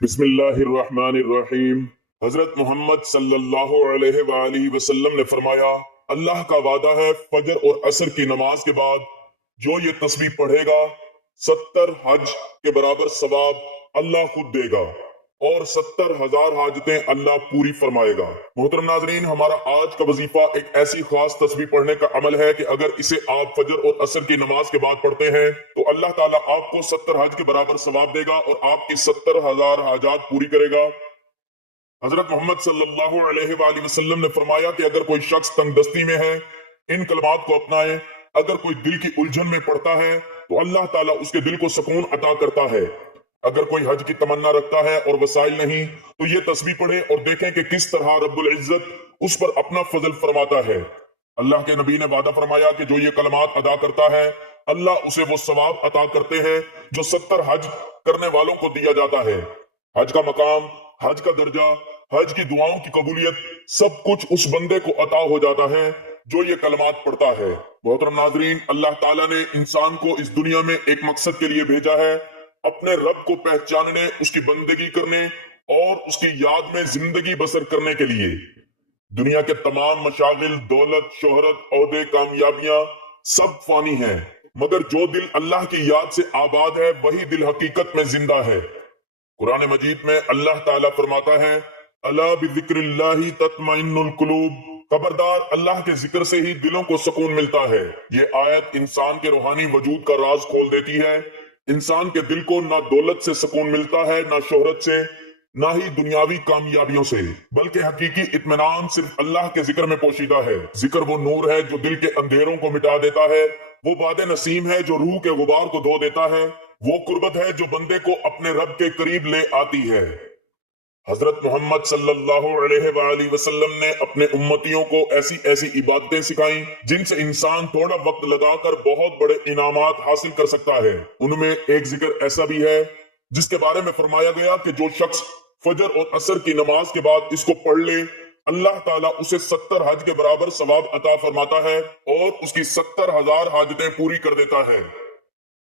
بسم اللہ الرحمن الرحیم۔ حضرت محمد صلی اللہ علیہ وآلہ وسلم نے فرمایا، اللہ کا وعدہ ہے فجر اور عصر کی نماز کے بعد جو یہ تسبیح پڑھے گا 70 حج کے برابر ثواب اللہ خود دے گا اور 70,000 حاجتیں اللہ پوری فرمائے گا۔ محترم ناظرین، ہمارا آج کا وظیفہ ایک ایسی خاص تسبیح پڑھنے کا عمل ہے کہ اگر اسے آپ فجر اور عصر کی نماز کے بعد پڑھتے ہیں تو اللہ تعالیٰ آپ کو 70 حج کے برابر ثواب دے گا اور آپ کی 70,000 حاجات پوری کرے گا۔ حضرت محمد صلی اللہ علیہ وآلہ وسلم نے فرمایا کہ اگر کوئی شخص تنگ دستی میں ہے ان کلمات کو اپنائے، اگر کوئی دل کی الجھن میں پڑتا ہے تو اللہ تعالیٰ اس کے دل کو سکون عطا کرتا ہے۔ اگر کوئی حج کی تمنا رکھتا ہے اور وسائل نہیں تو یہ تسبیح پڑھے اور دیکھیں کہ کس طرح رب العزت اس پر اپنا فضل فرماتا ہے۔ اللہ کے نبی نے وعدہ فرمایا کہ جو یہ کلمات ادا کرتا ہے اللہ اسے وہ ثواب عطا کرتے ہیں جو 70 حج کرنے والوں کو دیا جاتا ہے۔ حج کا مقام، حج کا درجہ، حج کی دعاؤں کی قبولیت، سب کچھ اس بندے کو عطا ہو جاتا ہے جو یہ کلمات پڑھتا ہے۔ محترم ناظرین، اللہ تعالیٰ نے انسان کو اس دنیا میں ایک مقصد کے لیے بھیجا ہے، اپنے رب کو پہچاننے، اس کی بندگی کرنے اور اس کی یاد میں زندگی بسر کرنے کے لیے۔ دنیا کے تمام مشاغل، دولت، شہرت، عہدے، کامیابیاں سب فانی ہیں، مگر جو دل اللہ کی یاد سے آباد ہے وہی دل حقیقت میں زندہ ہے۔ قرآن مجید میں اللہ تعالیٰ فرماتا ہے، الا بذکر اللہ تطمئن القلوب، خبردار اللہ کے ذکر سے ہی دلوں کو سکون ملتا ہے۔ یہ آیت انسان کے روحانی وجود کا راز کھول دیتی ہے۔ انسان کے دل کو نہ دولت سے سکون ملتا ہے، نہ شہرت سے، نہ ہی دنیاوی کامیابیوں سے، بلکہ حقیقی اطمینان صرف اللہ کے ذکر میں پوشیدہ ہے۔ ذکر وہ نور ہے جو دل کے اندھیروں کو مٹا دیتا ہے، وہ باد نسیم ہے جو روح کے غبار کو دھو دیتا ہے، وہ قربت ہے جو بندے کو اپنے رب کے قریب لے آتی ہے۔ حضرت محمد صلی اللہ علیہ وآلہ وسلم نے اپنے امتیوں کو ایسی ایسی عبادتیں سکھائیں جن سے انسان تھوڑا وقت لگا کر بہت بڑے انعامات حاصل کر سکتا ہے۔ ان میں ایک ذکر ایسا بھی ہے جس کے بارے میں فرمایا گیا کہ جو شخص فجر اور عصر کی نماز کے بعد اس کو پڑھ لے اللہ تعالیٰ اسے 70 حج کے برابر ثواب عطا فرماتا ہے اور اس کی 70,000 حاجتیں پوری کر دیتا ہے۔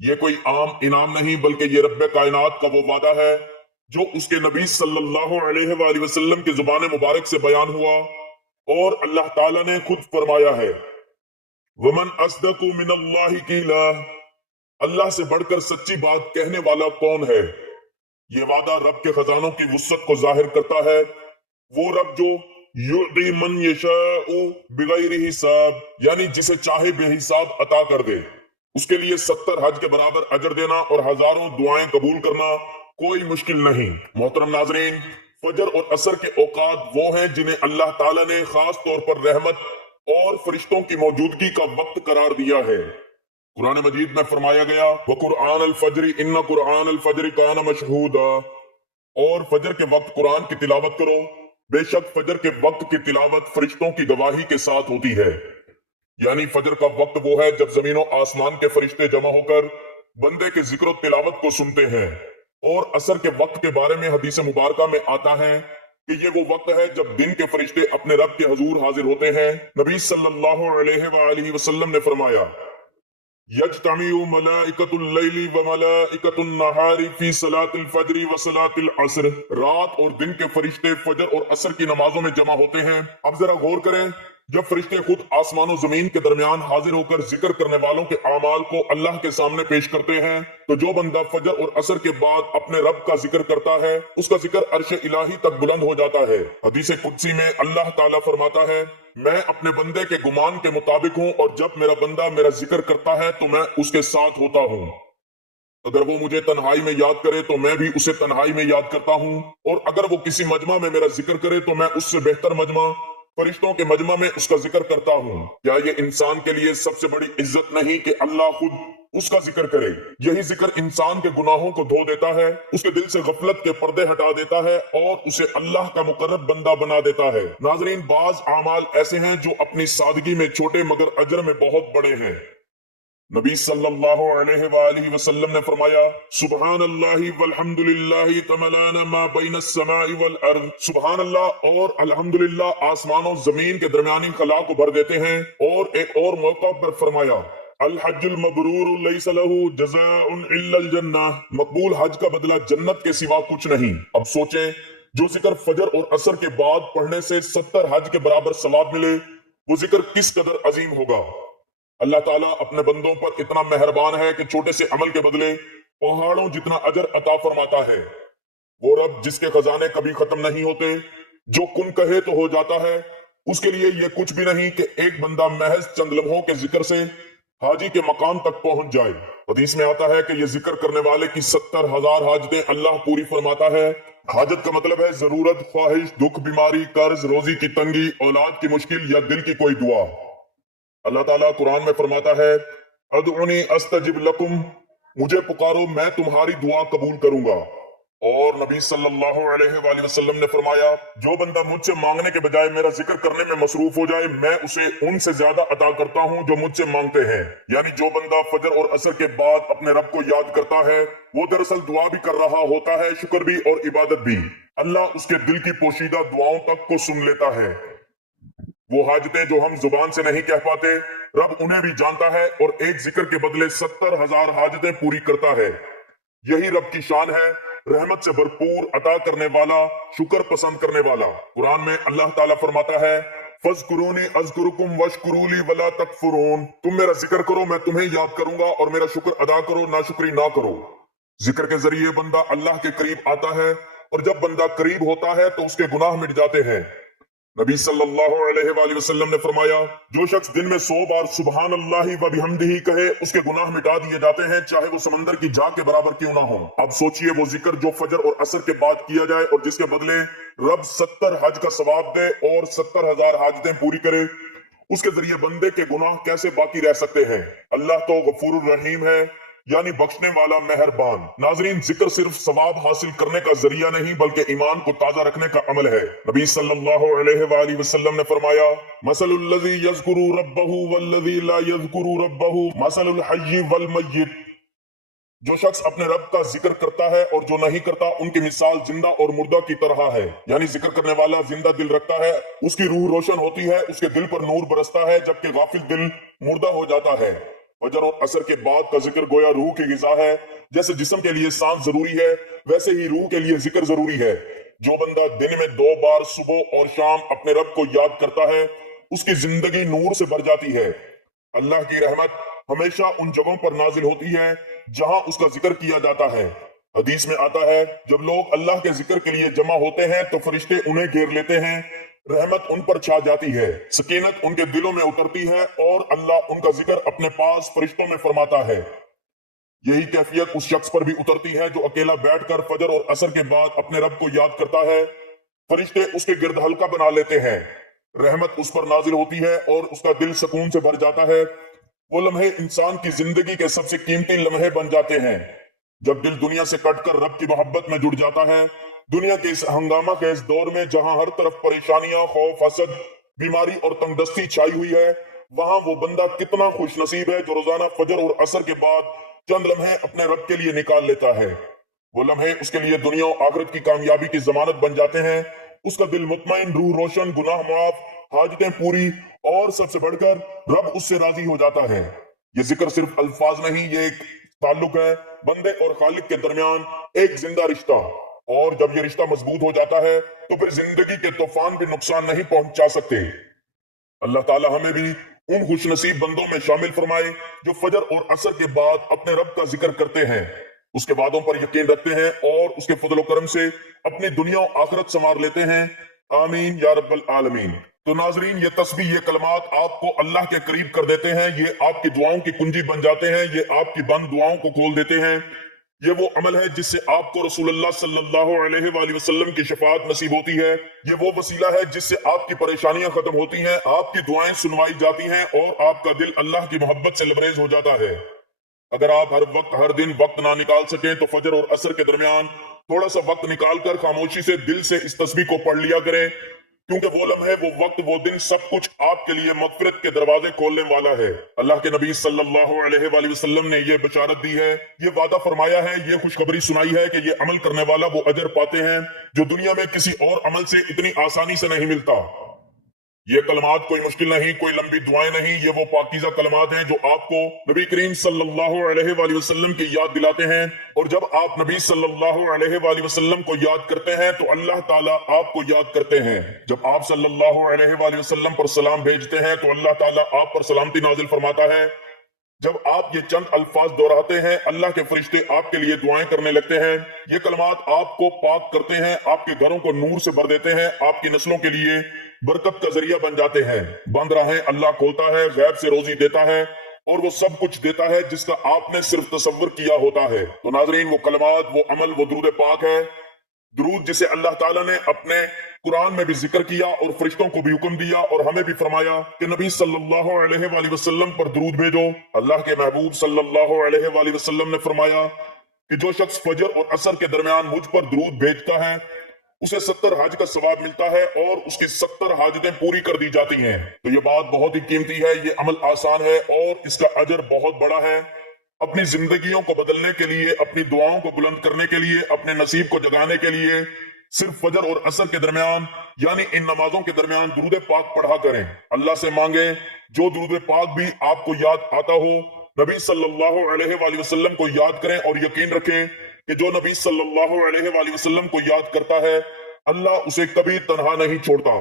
یہ کوئی عام انعام نہیں بلکہ یہ رب کائنات کا وہ وعدہ ہے جو اس کے نبی صلی اللہ علیہ وآلہ وسلم کی زبان مبارک سے بیان ہوا، اور اللہ تعالیٰ نے خود فرمایا ہے، وَمَنْ أَصْدَقُ مِنَ اللَّهِ قِيلًا، اللہ سے بڑھ کر سچی بات کہنے والا کون ہے؟ یہ وعدہ رب کے خزانوں کی وسعت کو ظاہر کرتا ہے، وہ رب جو یعطی من یشاء بغیر حساب، یعنی جسے چاہے بے حساب عطا کر دے۔ اس کے لیے 70 حج کے برابر اجر دینا اور ہزاروں دعائیں قبول کرنا کوئی مشکل نہیں۔ محترم ناظرین، فجر اور عصر کے اوقات وہ ہیں جنہیں اللہ تعالیٰ نے خاص طور پر رحمت اور فرشتوں کی موجودگی کا وقت قرار دیا ہے۔ قرآن مجید میں فرمایا گیا، وَقُرْآنَ الْفَجْرِ إِنَّ قُرْآنَ الْفَجْرِ كَانَ مَشْهُودًا، اور فجر کے وقت قرآن کی تلاوت کرو، بے شک فجر کے وقت کی تلاوت فرشتوں کی گواہی کے ساتھ ہوتی ہے۔ یعنی فجر کا وقت وہ ہے جب زمین و آسمان کے فرشتے جمع ہو کر بندے کے ذکر و تلاوت کو سنتے ہیں، اور عصر کے وقت کے بارے میں حدیث مبارکہ میں آتا ہے کہ یہ وہ وقت ہے جب دن کے فرشتے اپنے رب کے حضور حاضر ہوتے ہیں۔ نبی صلی اللہ علیہ وآلہ وسلم نے فرمایا، یجتمع ملائکۃ اللیل وملائکۃ النہار فی صلاۃ الفجر وصلاۃ العصر، رات اور دن کے فرشتے فجر اور عصر کی نمازوں میں جمع ہوتے ہیں۔ اب ذرا غور کریں، جب فرشتے خود آسمان و زمین کے درمیان حاضر ہو کر ذکر کرنے والوں کے اعمال کو اللہ کے سامنے پیش کرتے ہیں تو جو بندہ فجر اور عصر کے بعد اپنے رب کا ذکر کرتا ہے اس کا ذکر عرش الہی تک بلند ہو جاتا ہے۔ حدیث قدسی میں اللہ تعالیٰ فرماتا ہے، میں اپنے بندے کے گمان کے مطابق ہوں، اور جب میرا بندہ میرا ذکر کرتا ہے تو میں اس کے ساتھ ہوتا ہوں۔ اگر وہ مجھے تنہائی میں یاد کرے تو میں بھی اسے تنہائی میں یاد کرتا ہوں، اور اگر وہ کسی مجمع میں میرا ذکر کرے تو میں اس سے بہتر مجمع فرشتوں کے مجمع میں اس کا ذکر کرتا ہوں۔ کیا یہ انسان کے لیے سب سے بڑی عزت نہیں کہ اللہ خود اس کا ذکر کرے؟ یہی ذکر انسان کے گناہوں کو دھو دیتا ہے، اس کے دل سے غفلت کے پردے ہٹا دیتا ہے اور اسے اللہ کا مقرب بندہ بنا دیتا ہے۔ ناظرین، بعض اعمال ایسے ہیں جو اپنی سادگی میں چھوٹے مگر اجر میں بہت بڑے ہیں۔ نبی صلی اللہ علیہ وآلہ وسلم نے فرمایا، سبحان اللہ والحمد للہ تملان ما بین السماء والارض، سبحان اللہ اور الحمدللہ آسمان و زمین کے درمیانی خلا کو بھر دیتے ہیں۔ اور ایک اور موقع پر فرمایا، الحج المبرور ليس له جزاء الا الجنہ، مقبول حج کا بدلہ جنت کے سوا کچھ نہیں۔ اب سوچیں، جو ذکر فجر اور عصر کے بعد پڑھنے سے 70 حج کے برابر ثواب ملے، وہ ذکر کس قدر عظیم ہوگا۔ اللہ تعالیٰ اپنے بندوں پر اتنا مہربان ہے کہ چھوٹے سے عمل کے بدلے پہاڑوں جتنا اجر عطا فرماتا ہے۔ وہ رب جس کے خزانے کبھی ختم نہیں ہوتے، جو کن کہے تو ہو جاتا ہے، اس کے لیے یہ کچھ بھی نہیں کہ ایک بندہ محض چند لمحوں کے ذکر سے حاجی کے مقام تک پہنچ جائے۔ حدیث میں آتا ہے کہ یہ ذکر کرنے والے کی 70,000 حاجتیں اللہ پوری فرماتا ہے۔ حاجت کا مطلب ہے ضرورت، خواہش، دکھ، بیماری، قرض، روزی کی تنگی، اولاد کی مشکل یا دل کی کوئی دعا۔ اللہ تعالیٰ قرآن میں فرماتا ہے، ادعونی استجب لکم، مجھے پکارو میں تمہاری دعا قبول کروں گا۔ اور نبی صلی اللہ علیہ وآلہ وسلم نے فرمایا، جو بندہ مجھ سے مانگنے کے بجائے میرا ذکر کرنے میں مصروف ہو جائے، میں اسے ان سے زیادہ عطا کرتا ہوں جو مجھ سے مانگتے ہیں۔ یعنی جو بندہ فجر اور عصر کے بعد اپنے رب کو یاد کرتا ہے، وہ دراصل دعا بھی کر رہا ہوتا ہے، شکر بھی اور عبادت بھی۔ اللہ اس کے دل کی پوشیدہ دعاؤں تک کو سن لیتا ہے۔ وہ حاجتیں جو ہم زبان سے نہیں کہہ پاتے، رب انہیں بھی جانتا ہے اور ایک ذکر کے بدلے 70,000 حاجتیں پوری کرتا ہے۔ یہی رب کی شان ہے، رحمت سے بھرپور، عطا کرنے والا، شکر پسند کرنے والا۔ قرآن میں اللہ تعالیٰ فرماتا ہے، فَاذْكُرُونِي أَذْكُرُكُمْ وَاشْكُرُوا لِي وَلَا تَكْفُرُونَ، تم میرا ذکر کرو میں تمہیں یاد کروں گا اور میرا شکر ادا کرو، ناشکری نہ کرو۔ ذکر کے ذریعے بندہ اللہ کے قریب آتا ہے، اور جب بندہ قریب ہوتا ہے تو اس کے گناہ مٹ جاتے ہیں۔ نبی صلی اللہ علیہ وآلہ وسلم نے فرمایا، جو شخص دن میں 100 بار سبحان اللہ و بحمدہ کہے، اس کے گناہ مٹا دیے جاتے ہیں، چاہے وہ سمندر کی جھاگ کے برابر کیوں نہ ہو۔ اب سوچئے وہ ذکر جو فجر اور عصر کے بعد کیا جائے اور جس کے بدلے رب 70 حج کا ثواب دے اور 70,000 حاجتیں پوری کرے، اس کے ذریعے بندے کے گناہ کیسے باقی رہ سکتے ہیں۔ اللہ تو غفور الرحیم ہے، یعنی بخشنے والا، مہربان۔ ناظرین، ذکر صرف ثواب حاصل کرنے کا ذریعہ نہیں بلکہ ایمان کو تازہ رکھنے کا عمل ہے۔ نبی صلی اللہ علیہ وآلہ وسلم نے فرمایا، مثل الذی یذکر ربہ والذی لا یذکر ربہ مثل الحی والمیت، جو شخص اپنے رب کا ذکر کرتا ہے اور جو نہیں کرتا، ان کی مثال زندہ اور مردہ کی طرح ہے۔ یعنی ذکر کرنے والا زندہ دل رکھتا ہے، اس کی روح روشن ہوتی ہے، اس کے دل پر نور برستا ہے، جبکہ غافل دل مردہ ہو جاتا ہے۔ فجر اور عصر کے بعد کا ذکر گویا روح کی غذا ہے۔ جیسے جسم کے لیے سانس ضروری ہے، ویسے ہی روح کے لیے ذکر ضروری ہے۔ جو بندہ دن میں 2 بار صبح اور شام اپنے رب کو یاد کرتا ہے، اس کی زندگی نور سے بھر جاتی ہے۔ اللہ کی رحمت ہمیشہ ان جگہوں پر نازل ہوتی ہے جہاں اس کا ذکر کیا جاتا ہے۔ حدیث میں آتا ہے، جب لوگ اللہ کے ذکر کے لیے جمع ہوتے ہیں تو فرشتے انہیں گھیر لیتے ہیں، رحمت ان پر چھا جاتی ہے، سکینت ان کے دلوں میں اترتی ہے اور اللہ ان کا ذکر اپنے پاس فرشتوں میں فرماتا ہے۔ یہی کیفیت اس شخص پر بھی اترتی ہے جو اکیلا بیٹھ کر فجر اور عصر کے بعد اپنے رب کو یاد کرتا ہے۔ فرشتے اس کے گرد حلقہ بنا لیتے ہیں، رحمت اس پر نازل ہوتی ہے اور اس کا دل سکون سے بھر جاتا ہے۔ وہ لمحے انسان کی زندگی کے سب سے قیمتی لمحے بن جاتے ہیں، جب دل دنیا سے کٹ کر رب کی محبت میں جڑ جاتا ہے۔ دنیا کے اس ہنگامہ کے اس دور میں جہاں ہر طرف پریشانیاں، خوف، حسد، بیماری اور تنگ دستی چھائی ہوئی ہے، وہاں وہ بندہ کتنا خوش نصیب ہے جو روزانہ فجر اور عصر کے بعد چند لمحے اپنے رب کے لیے نکال لیتا ہے۔ وہ لمحے اس کے لیے دنیا و آخرت کی کامیابی کی ضمانت بن جاتے ہیں۔ اس کا دل مطمئن، روح روشن، گناہ معاف، حاجتیں پوری، اور سب سے بڑھ کر رب اس سے راضی ہو جاتا ہے۔ یہ ذکر صرف الفاظ نہیں، یہ ایک تعلق ہے بندے اور خالق کے درمیان، ایک زندہ رشتہ، اور جب یہ رشتہ مضبوط ہو جاتا ہے تو پھر زندگی کے طوفان بھی نقصان نہیں پہنچا سکتے۔ اللہ تعالی ہمیں بھی ان خوش نصیب بندوں میں شامل فرمائے جو فجر اور عصر کے بعد اپنے رب کا ذکر کرتے ہیں، اس کے وعدوں پر یقین رکھتے ہیں اور اس کے فضل و کرم سے اپنی دنیا و آخرت سنوار لیتے ہیں۔ آمین یا رب العالمین۔ تو ناظرین، یہ تسبیح، یہ کلمات آپ کو اللہ کے قریب کر دیتے ہیں، یہ آپ کی دعاؤں کی کنجی بن جاتے ہیں، یہ آپ کی بند دعاؤں کو کھول دیتے ہیں۔ یہ وہ عمل ہے جس سے آپ کو رسول اللہ صلی اللہ علیہ وآلہ وسلم کی شفاعت نصیب ہوتی ہے۔ یہ وہ وسیلہ ہے جس سے آپ کی پریشانیاں ختم ہوتی ہیں، آپ کی دعائیں سنوائی جاتی ہیں اور آپ کا دل اللہ کی محبت سے لبریز ہو جاتا ہے۔ اگر آپ ہر وقت، ہر دن وقت نہ نکال سکیں تو فجر اور عصر کے درمیان تھوڑا سا وقت نکال کر خاموشی سے دل سے اس تسبیح کو پڑھ لیا کریں، کیونکہ وہ لمحے، وہ وقت، وہ دن، سب کچھ آپ کے لیے مغفرت کے دروازے کھولنے والا ہے۔ اللہ کے نبی صلی اللہ علیہ وآلہ وسلم نے یہ بشارت دی ہے، یہ وعدہ فرمایا ہے، یہ خوشخبری سنائی ہے کہ یہ عمل کرنے والا وہ اجر پاتے ہیں جو دنیا میں کسی اور عمل سے اتنی آسانی سے نہیں ملتا۔ یہ کلمات کوئی مشکل نہیں، کوئی لمبی دعائیں نہیں، یہ وہ پاکیزہ کلمات ہیں جو آپ کو نبی کریم صلی اللہ علیہ وآلہ وسلم کی یاد دلاتے ہیں، اور جب آپ نبی صلی اللہ علیہ وآلہ وسلم کو یاد کرتے ہیں تو اللہ تعالیٰ آپ کو یاد کرتے ہیں۔ جب آپ صلی اللہ علیہ وآلہ وسلم پر سلام بھیجتے ہیں تو اللہ تعالیٰ آپ پر سلامتی نازل فرماتا ہے۔ جب آپ یہ چند الفاظ دہراتے ہیں اللہ کے فرشتے آپ کے لیے دعائیں کرنے لگتے ہیں۔ یہ کلمات آپ کو پاک کرتے ہیں، آپ کے گھروں کو نور سے بھر دیتے ہیں، آپ کی نسلوں کے لیے برکت کا ذریعہ بن جاتے ہیں۔ بند راہیں اللہ کھولتا ہے، غیب سے روزی دیتا ہے، اور وہ سب کچھ دیتا ہے جس کا آپ نے صرف تصور کیا ہوتا ہے۔ تو ناظرین، وہ کلمات، وہ عمل، وہ درود پاک ہے، درود جسے اللہ تعالیٰ نے اپنے قرآن میں بھی ذکر کیا اور فرشتوں کو بھی حکم دیا اور ہمیں بھی فرمایا کہ نبی صلی اللہ علیہ وآلہ وسلم پر درود بھیجو۔ اللہ کے محبوب صلی اللہ علیہ وآلہ وسلم نے فرمایا کہ جو شخص فجر اور عصر کے درمیان مجھ پر درود بھیجتا ہے اسے 70 حج کا ثواب ملتا ہے اور اس کی 70 حاجتیں پوری کر دی جاتی ہیں۔ تو یہ بات بہت ہی قیمتی ہے، یہ عمل آسان ہے اور اس کا اجر بہت بڑا ہے۔ اپنی زندگیوں کو بدلنے کے لیے، اپنی دعاؤں کو بلند کرنے کے لیے، اپنے نصیب کو جگانے کے لیے صرف فجر اور عصر کے درمیان یعنی ان نمازوں کے درمیان درود پاک پڑھا کریں۔ اللہ سے مانگیں جو درود پاک بھی آپ کو یاد آتا ہو نبی صلی اللہ علیہ وآلہ وسلم کو یاد کریں، اور یقین رکھیں کہ جو نبی صلی اللہ علیہ وآلہ وسلم کو یاد کرتا ہے اللہ اسے کبھی تنہا نہیں چھوڑتا۔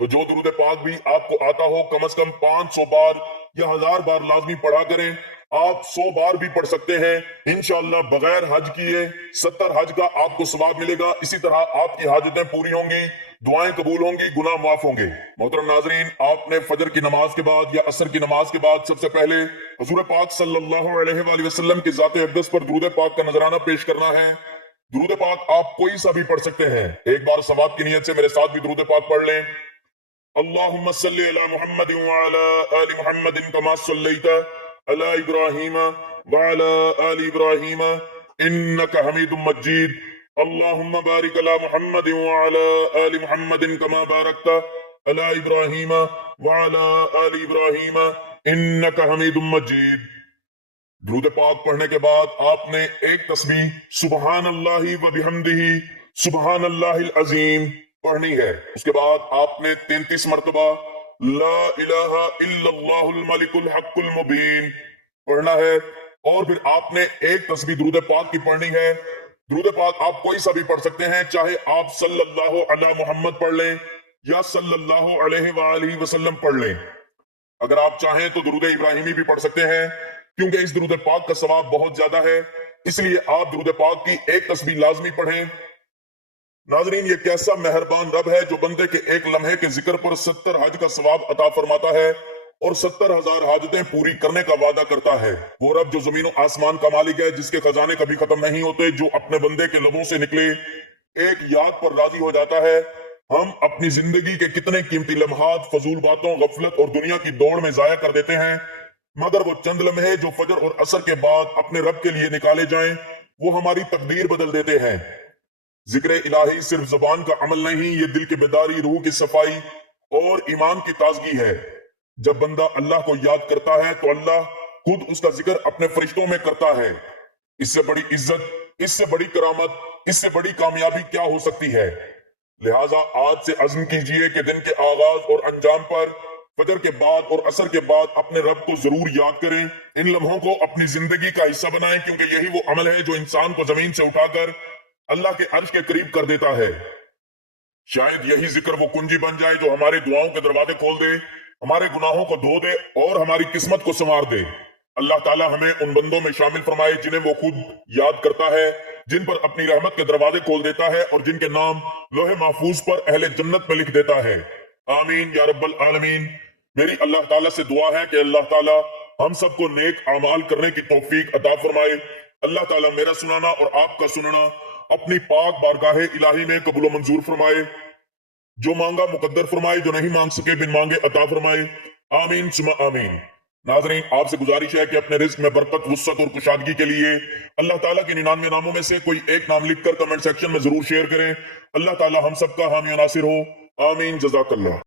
تو جو درود پاک بھی آپ کو آتا ہو کم از کم 500 بار یا 1000 بار لازمی پڑھا کریں۔ آپ 100 بار بھی پڑھ سکتے ہیں، انشاءاللہ بغیر حج کیے 70 حج کا آپ کو ثواب ملے گا۔ اسی طرح آپ کی حاجتیں پوری ہوں گی، دعائیں قبول ہوں گی، گناہ معاف ہوں گے۔ محترم ناظرین، آپ نے فجر کی نماز کے بعد یا عصر کی نماز کے بعد سب سے پہلے حضور پاک صلی اللہ علیہ وآلہ وسلم کی ذات اقدس پر درود پاک کا نذرانہ پیش کرنا ہے۔ درود پاک آپ کوئی سا بھی پڑھ سکتے ہیں۔ ایک بار ثواب کی نیت سے میرے ساتھ بھی درود پاک پڑھ لیں۔ اللہم صلی علی محمد وعلی آل محمد کما صلیت علی ابراہیم وعلی آل ابراہیم انک حمید مجید۔ اللہم بارک علی محمد وعلی آل محمد کما بارکت علی ابراہیم وعلی آل ابراہیم انک حمید مجید۔ درود پاک پڑھنے کے بعد آپ نے ایک تسبیح سبحان اللہ و بحمدہ سبحان اللہ العظیم پڑھنی ہے۔ اس کے بعد آپ نے 33 مرتبہ لا الہ الا اللہ الملک الحق المبین پڑھنا ہے، اور پھر آپ نے ایک تسبیح درود پاک کی پڑھنی ہے۔ درود پاک آپ کوئی سا بھی پڑھ سکتے ہیں، چاہے آپ صلی اللہ علی محمد پڑھ لیں یا صلی اللہ علیہ وآلہ وسلم پڑھ لیں۔ اگر آپ چاہیں تو درود ابراہیمی بھی پڑھ سکتے ہیں، کیونکہ اس درود پاک کا ثواب بہت زیادہ ہے، اس لیے آپ درود پاک کی ایک تسبیح لازمی پڑھیں۔ ناظرین، یہ کیسا مہربان رب ہے جو بندے کے ایک لمحے کے ذکر پر 70 حج کا ثواب عطا فرماتا ہے اور 70,000 حاجتیں پوری کرنے کا وعدہ کرتا ہے۔ وہ رب جو زمین و آسمان کا مالک ہے، جس کے خزانے کبھی ختم نہیں ہوتے، جو اپنے بندے کے لبوں سے نکلے ایک یاد پر راضی ہو جاتا ہے۔ ہم اپنی زندگی کے کتنے قیمتی لمحات فضول باتوں، غفلت اور دنیا کی دوڑ میں ضائع کر دیتے ہیں، مگر وہ چند لمحے جو فجر اور عصر کے بعد اپنے رب کے لیے نکالے جائیں وہ ہماری تقدیر بدل دیتے ہیں۔ ذکر الہی صرف زبان کا عمل نہیں، یہ دل کی بیداری، روح کی صفائی اور ایمان کی تازگی ہے۔ جب بندہ اللہ کو یاد کرتا ہے تو اللہ خود اس کا ذکر اپنے فرشتوں میں کرتا ہے۔ اس سے بڑی عزت، اس سے بڑی کرامت، اس سے بڑی کامیابی کیا ہو سکتی ہے؟ لہٰذا آج سے عزم کیجئے کہ دن کے آغاز اور انجام پر فجر کے بعد اور عصر کے بعد اپنے رب کو ضرور یاد کریں۔ ان لمحوں کو اپنی زندگی کا حصہ بنائیں، کیونکہ یہی وہ عمل ہے جو انسان کو زمین سے اٹھا کر اللہ کے عرش کے قریب کر دیتا ہے۔ شاید یہی ذکر وہ کنجی بن جائے جو ہمارے دعاؤں کے دروازے کھول دے، ہمارے گناہوں کو دھو دے اور ہماری قسمت کو سنوار دے۔ اللہ تعالیٰ ہمیں ان بندوں میں شامل فرمائے جنہیں وہ خود یاد کرتا ہے، جن پر اپنی رحمت کے دروازے کھول دیتا ہے اور جن کے نام لوح محفوظ پر اہل جنت میں لکھ دیتا ہے۔ آمین یا رب العالمین۔ میری اللہ تعالیٰ سے دعا ہے کہ اللہ تعالیٰ ہم سب کو نیک اعمال کرنے کی توفیق عطا فرمائے۔ اللہ تعالیٰ میرا سنانا اور آپ کا سننا اپنی پاک بارگاہ الہی میں قبول و منظور فرمائے۔ جو مانگا مقدر فرمائے، جو نہیں مانگ سکے بن مانگے عطا فرمائے۔ آمین ثم آمین۔ ناظرین، آپ سے گزارش ہے کہ اپنے رزق میں برکت، وسعت اور کشادگی کے لیے اللہ تعالیٰ کے 99 ناموں میں سے کوئی ایک نام لکھ کر کمنٹ سیکشن میں ضرور شیئر کریں۔ اللہ تعالیٰ ہم سب کا حامی و ناصر ہو۔ آمین۔ جزاک اللہ۔